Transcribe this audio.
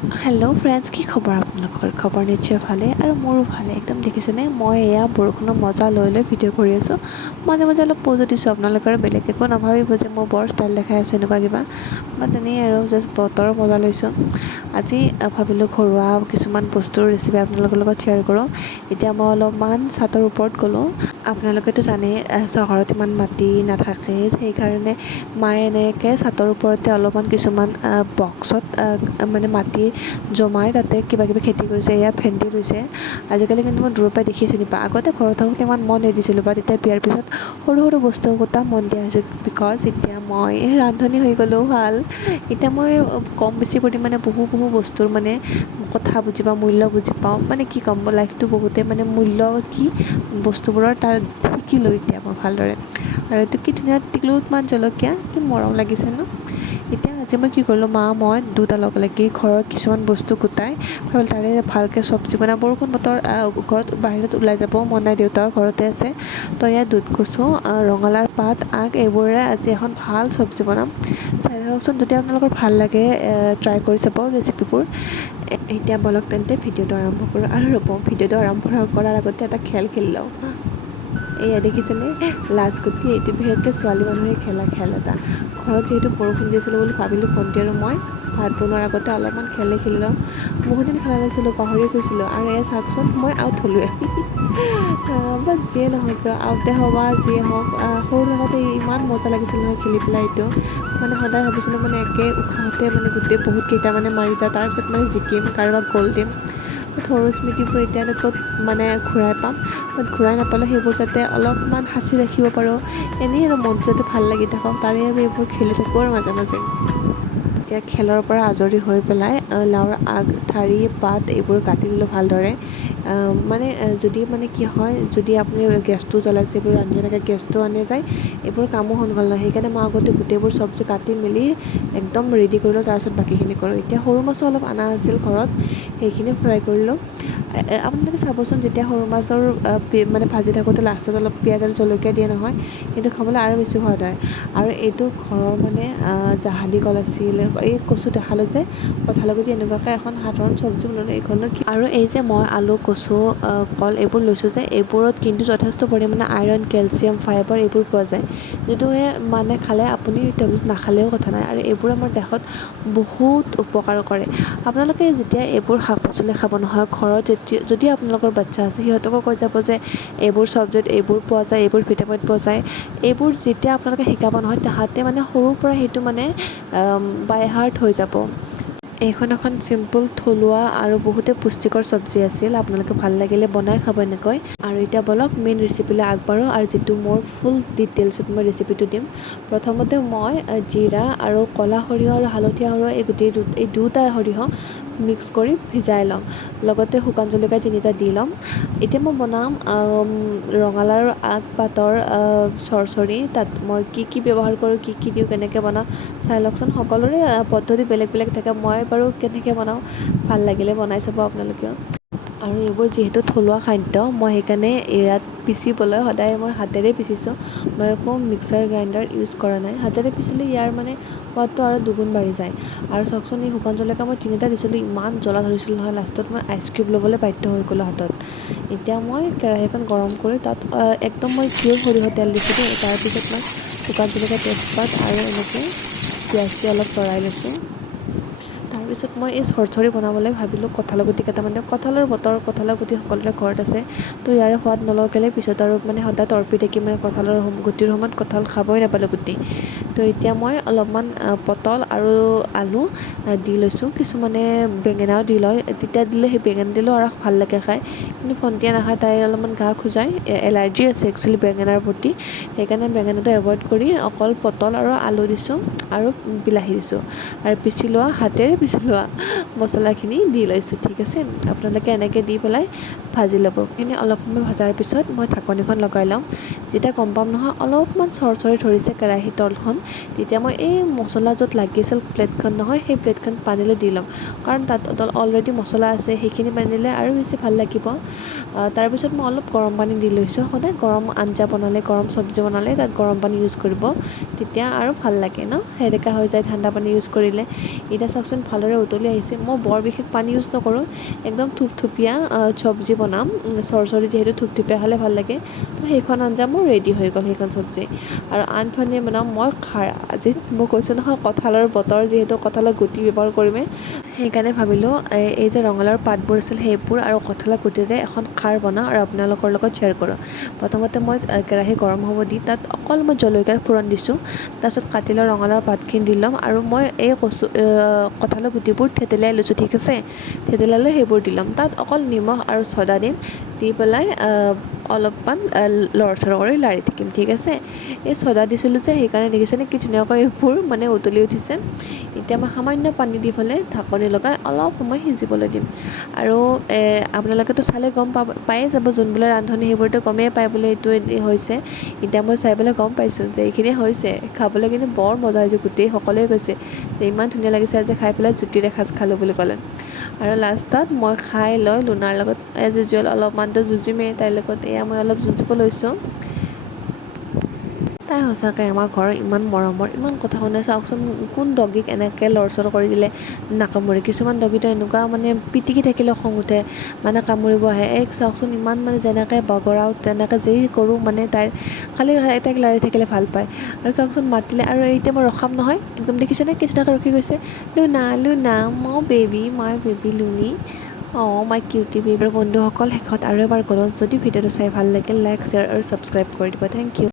Hello' friends, কি খবৰ আপোনালোকৰ? খবৰ নিশ্চয় ভালে আৰু মোৰো ভালে। একদম দেখিছেনে, মই এয়া বৰষুণৰ মজা লৈ ভিডিঅ' কৰি আছোঁ। মাজে মাজে অলপ পজো দিছোঁ। আপোনালোকে আৰু বেলেগ একো নাভাবিব যে মই বৰ ষ্টাইল দেখাই আছোঁ এনেকুৱা কিবা, বা তেনেই আৰু জাষ্ট বতৰৰ মজা লৈছোঁ। আজি ভাবিলোঁ ঘৰুৱা কিছুমান বস্তুৰ ৰেচিপি আপোনালোকৰ লগত শ্বেয়াৰ কৰোঁ। এতিয়া মই অলপমান ছাদৰ ওপৰত গ'লোঁ। আপোনালোকেতো জানেই চহৰত ইমান মাটি নাথাকে, সেইকাৰণে মায়ে এনেকৈ ছাদৰ ওপৰতে অলপমান কিছুমান বক্সত মানে মাটি জমাই তাতে কিবা কিবি খেতি কৰিছে। এয়া ভেন্দি ৰুইছে। আজিকালি কিন্তু মই দূৰৰ পৰাই দেখি চিনি পাওঁ। আগতে ঘৰত থাকোঁতে ইমান মন নিদিছিলোঁ, বা তেতিয়া বিয়াৰ পিছত সৰু সৰু বস্তু গোটা মন দিয়া হৈছিল। বিকজ এতিয়া মই ৰান্ধনী হৈ গ'লোঁ ভাল। এতিয়া মই কম বেছি পৰিমাণে বহু বস্তুৰ মানে কথা বুজি পাওঁ, মূল্য বুজি পাওঁ। মানে কি ক'ম, লাইফটো বহুতে মানে মূল্য কি বস্তুবোৰৰ তাত শিকিলোঁ এতিয়া মই ভালদৰে। আৰু এইটো কি ধুনীয়া টিকলুটমান জলকীয়া, কি মৰম লাগিছে ন। এতিয়া আজি মই কি কৰিলোঁ, মা মই দুটা লগ লাগি ঘৰৰ কিছুমান বস্তু গোটাই ভাবিলোঁ তাৰে ভালকৈ চব্জি বনাই। বৰষুণ বতৰ, ঘৰত বাহিৰত ওলাই যাবও মন নাই, দেউতাও ঘৰতে আছে। তো ইয়াত দুধ কচু, ৰঙালাওৰ পাত, আগ এইবোৰে আজি এখন ভাল চব্জি বনাম। চাই থাককচোন, যদি আপোনালোকৰ ভাল লাগে ট্ৰাই কৰি চাব ৰেচিপিবোৰ। এতিয়া বলক তেন্তে ভিডিঅ'টো আৰম্ভ কৰোঁ। আৰু ৰ'ব, ভিডিঅ'টো আৰম্ভ কৰাৰ আগতে এটা খেল খেলি লওঁ। এয়া দেখিছেনে, লাজকুটি। এইটো বিশেষকৈ ছোৱালী মানুহে খেলা খেল এটা। ঘৰত যিহেতু বৰষুণ দি আছিলোঁ বুলি ভাবিলোঁ ভণ্টি আৰু মই ভাত বনোৱাৰ আগতে অলপমান খেলি লওঁ। বহুত দিন খেলা নাছিলোঁ, পাহৰি গৈছিলোঁ। আৰু এয়া চাওকচোন, মই আউট হ'লোঁৱে। বাট যিয়ে নহওক কিয়, আউটে হওক বা যিয়ে হওক, সৰু থাকোঁতে ইমান মজা লাগিছিল নহয় খেলি পেলাই। এইটো মানে সদায় ভাবিছিলোঁ মানে একে উশাহতে মানে গোটেই বহুত কেইটা মানে মাৰি যাওঁ, তাৰপিছত মানে জিকিম, কাৰোবাক গ'ল দিম। সৰু স্মৃতিবোৰ এতিয়ানো ক'ত মানে ঘূৰাই পাম। বাট ঘূৰাই নাপালেও সেইবোৰ যাতে অলপমান সাঁচি ৰাখিব পাৰোঁ, এনেই আৰু মনটো যাতে ভাল লাগি থাকক, তাৰে আৰু এইবোৰ খেলি থাকোঁ আৰু মাজে মাজে। এতিয়া খেলৰ পৰা আজৰি হৈ পেলাই লাওৰ আগ, ঠাৰি, পাত এইবোৰ কাটি দিলোঁ ভালদৰে। মানে যদি মানে কি হয়, যদি আপুনি গেছটো জ্বলাইছে, এইবোৰ ৰান্ধি থাকে, গেছটো আনে যায়, এইবোৰ কামো সোনকালে নহয়। সেইকাৰণে মই আগতে গোটেইবোৰ চব্জি কাটি মেলি একদম ৰেডি কৰি লওঁ, তাৰপিছত বাকীখিনি কৰোঁ। এতিয়া সৰু মাছো অলপ অনা আছিল ঘৰত, সেইখিনি ফ্ৰাই কৰিলোঁ। আপোনালোকে চাবচোন, যেতিয়া সৰু মাছৰ মানে ভাজি থাকোঁতে লাষ্টত অলপ পিঁয়াজ আৰু জলকীয়া দিয়ে নহয়, সেইটো খাবলৈ আৰু বেছি সোৱাদ হয়। আৰু এইটো ঘৰৰ মানে জাহাদী কল আছিল, এই কচু দেখালোঁ যে, কঁঠালৰ গুটি, এনেকুৱাকৈ এখন সাধাৰণ চব্জি বনালোঁ। এইখনো কি, আৰু এই যে মই আলু, কচু, কল এইবোৰ লৈছোঁ যে, এইবোৰত কিন্তু যথেষ্ট পৰিমাণে আইৰণ, কেলছিয়াম, ফাইবাৰ এইবোৰ পোৱা যায়। যিটোৱে মানে খালে আপুনি টেবলেট নাখালেও কথা নাই। আৰু এইবোৰ আমাৰ দেহত বহুত উপকাৰ কৰে। আপোনালোকে যেতিয়া এইবোৰ শাক পাচলি খাব নহয় ঘৰত, যদি আপোনালোকৰ বাচ্ছা আছে, সিহঁতকো কৈ যাব যে এইবোৰ চব্জিত এইবোৰ পোৱা যায়, এইবোৰ ভিটামিন পোৱা যায়। এইবোৰ যেতিয়া আপোনালোকে শিকাব নহয়, তাহাঁতে মানে সৰুৰ পৰা সেইটো মানে বাই হাৰ্ট হৈ যাব। এইখন এখন চিম্পুল, থলুৱা আৰু বহুতে পুষ্টিকৰ চব্জি আছিল। আপোনালোকে ভাল লাগিলে বনাই খাব এনেকৈ। আৰু এতিয়া বলক মেইন ৰেচিপিলৈ আগবাঢ়োঁ, আৰু যিটো মোৰ ফুল ডিটেইলছত মই ৰেচিপিটো দিম। প্ৰথমতে মই জিৰা আৰু ক'লা সৰিয়হ আৰু হালধীয়া সৰিয়হ, এই দুটা সৰিয়হ মিক্স কৰি ভিজাই ল'ম। লগতে শুকান জলকীয়া 3টা দি ল'ম। এতিয়া মই বনাম ৰঙালাওৰ আগ, পাতৰ চৰচৰি। তাত মই কি ব্যৱহাৰ কৰোঁ, কি দিওঁ, কেনেকৈ বনাওঁ চাই লওকচোন। সকলোৰে পদ্ধতি বেলেগ বেলেগ থাকে। মই বাৰু কেনেকৈ বনাওঁ, ভাল লাগিলে বনাই চাব আপোনালোকেও। আৰু এইবোৰ যিহেতু থলুৱা খাদ্য, মই সেইকাৰণে ইয়াত পিচিবলৈ সদায় মই হাতেৰে পিচিছোঁ। মই একো মিক্সাৰ গ্ৰাইণ্ডাৰ ইউজ কৰা নাই। হাতেৰে পিচিলে ইয়াৰ মানে সোৱাদটো আৰু দুগুণ বাঢ়ি যায়। আৰু চাওকচোন, এই শুকান জলকীয়া মই 3টা দিছিলোঁ, ইমান জ্বলা ধৰিছিল নহয়, লাষ্টত মই আইচকিউব ল'বলৈ বাধ্য হৈ গ'লোঁ হাতত। এতিয়া মই কেৰাহীখন গৰম কৰি তাত একদম মই পিয়ৰ সৰিয়হ তেল দিছোঁ দেই। তাৰপিছত মই শুকান জলকীয়া, তেজপাত আৰু এনেকৈ পিঁয়াজ দি অলপ লৰাই লৈছোঁ। তাৰপিছত মই এই চৰচৰি বনাবলৈ ভাবিলোঁ কঁঠালৰ গুটি কেইটামান। কঁঠালৰ বতৰ, কঁঠালৰ গুটি সকলোৰে ঘৰত আছে। তো ইয়াৰে সোৱাদ নলওঁ কেলৈ, পিছত আৰু মানে সদায় তৰ্পি থাকি মানে কঁঠালৰ গুটিৰ সময়ত কঁঠাল খাবই নাপালোঁ গুটি। তো এতিয়া মই অলপমান পটল আৰু আলু দি লৈছোঁ। কিছুমানে বেঙেনাও দি লয়, তেতিয়া দিলে সেই বেঙেনা দিলেও আৰু ভাল লাগে খাই। কিন্তু ভণ্টিয়ে নাখায়, তাইৰ অলপমান গা খোজাই, এলাৰ্জি আছে একচুৱেলি বেঙেনাৰ প্ৰতি। সেইকাৰণে বেঙেনাটো এভইড কৰি অকল পটল আৰু আলু দিছোঁ, আৰু বিলাহী দিছোঁ। আৰু হাতেৰে পিচি লোৱা মছলাখিনি দি লৈছোঁ। ঠিক আছে, আপোনালোকে এনেকৈ দি পেলাই ভাজি ল'ব। সেইখিনি অলপ সময় ভজাৰ পিছত মই ঢাকনিখন লগাই ল'ম। যেতিয়া গম পাম নহয় অলপমান চৰচৰি ধৰিছে কেৰাহীৰ তলখন, তেতিয়া মই এই মছলা য'ত লাগি আছিল প্লেটখন নহয়, সেই প্লেটখন পানীলৈ দি ল'ম। কাৰণ তাত অলৰেডি মছলা আছে, সেইখিনি পানী দিলে আৰু বেছি ভাল লাগিব। তাৰপিছত মই অলপ গৰম পানী দি লৈছোঁ। সদায় গৰম আঞ্জা বনালে, গৰম চব্জি বনালে তাত গৰম পানী ইউজ কৰিব, তেতিয়া আৰু ভাল লাগে ন, সেৰেকা হৈ যায় ঠাণ্ডা পানী ইউজ কৰিলে। এতিয়া চাওকচোন, ভালদৰে ভালদৰে উতলি আহিছে। মই বৰ বিশেষ পানী ইউজ নকৰোঁ, একদম থুপথুপীয়া চব্জি বনাম, চৰচৰি যিহেতু থুপথুপীয়া হ'লে ভাল লাগে। তো সেইখন আঞ্জা মোৰ ৰেডি হৈ গ'ল, সেইখন চব্জি। আৰু আনফালে বনাম মই খাৰ। আজি মই কৈছোঁ নহয় কঁঠালৰ বতৰ, যিহেতু কঁঠালৰ গুটি ব্যৱহাৰ কৰিমেই, সেইকাৰণে ভাবিলোঁ এই যে ৰঙালাওৰ পাতবোৰ আছিল সেইবোৰ আৰু কঁঠালৰ গুটিৰে এখন খাৰ বনাওঁ আৰু আপোনালোকৰ লগত শ্বেয়াৰ কৰোঁ। প্ৰথমতে মই কেৰাহী গৰম হ'ব দি তাত অকণমান জলকীয়াৰ ফোৰণ দিছোঁ। তাৰপিছত কাটি লোৱা ৰঙালাওৰ পাতখিনি দি ল'ম আৰু মই এই কঁঠালৰ গুটিবোৰ থেতেলিয়াই লৈছোঁ, ঠিক আছে। থেতেলিয়াই লৈ সেইবোৰ দি ল'ম। তাত অকল নিমখ আৰু চ'দা দিম, দি পেলাই অলপমান লৰচৰ কৰি লাৰি থাকিম, ঠিক আছে। এই চ'দা দিছিলোঁ যে সেইকাৰণে দেখিছেনে কি ধুনীয়াকৈ এইবোৰ মানে উতলি উঠিছে। এতিয়া মই সামান্য পানী দি পেলাই ঢাকনি লগাই অলপ সময় সিজিবলৈ দিম। আৰু আপোনালোকেতো চালে গম পায়ে যাব, যোনবোৰে ৰান্ধনি সেইবোৰেতো গমেই পায় বোলে এইটো হৈছে। এতিয়া মই চাই পেলাই গম পাইছোঁ যে এইখিনি হৈছে। খাবলৈ কিন্তু বৰ মজা হৈছে, গোটেই সকলোৱে কৈছে যে ইমান ধুনীয়া লাগিছে আজি খাই পেলাই, জুতিৰ এসাঁজ খালোঁ বুলি ক'লে। আৰু লাষ্টত মই খাই লৈ লুনাৰ লগত এজ ইউজুৱেল অলপমানতো যুঁজিমেই তাইৰ লগত, এয়া মই অলপ যুঁজিব লৈছোঁ। তাই সঁচাকৈ আমাৰ ঘৰৰ ইমান মৰমৰ, ইমান কথা শুনে। চাওকচোন কোন ডগীক এনেকৈ লৰচৰ কৰি দিলে নাকামুৰে। কিছুমান ডগীটো এনেকুৱা মানে পিটিকি থাকিলেও খং উঠে, মানে কামুৰিব আহে। এই চাওকচোন ইমান মানে যেনেকৈ বগৰাও তেনেকৈ যেই কৰোঁ মানে তাইৰ খালী তাইক লাৰি থাকিলে ভাল পায়। আৰু চাওকচোন মাতিলে, আৰু এতিয়া মই ৰখাম নহয়, একদম দেখিছেনে কি ধুনীয়াকৈ ৰখি গৈছে। লুনা লুনা মাই বেবী লুনি, মাই কিউটি বেবী। বন্ধুসকল, শেষত আৰু এবাৰ ক'লোঁ, যদি ভিডিঅ'টো চাই ভাল লাগিল লাইক, শ্বেয়াৰ আৰু ছাবস্ক্ৰাইব কৰি দিব। Thank U.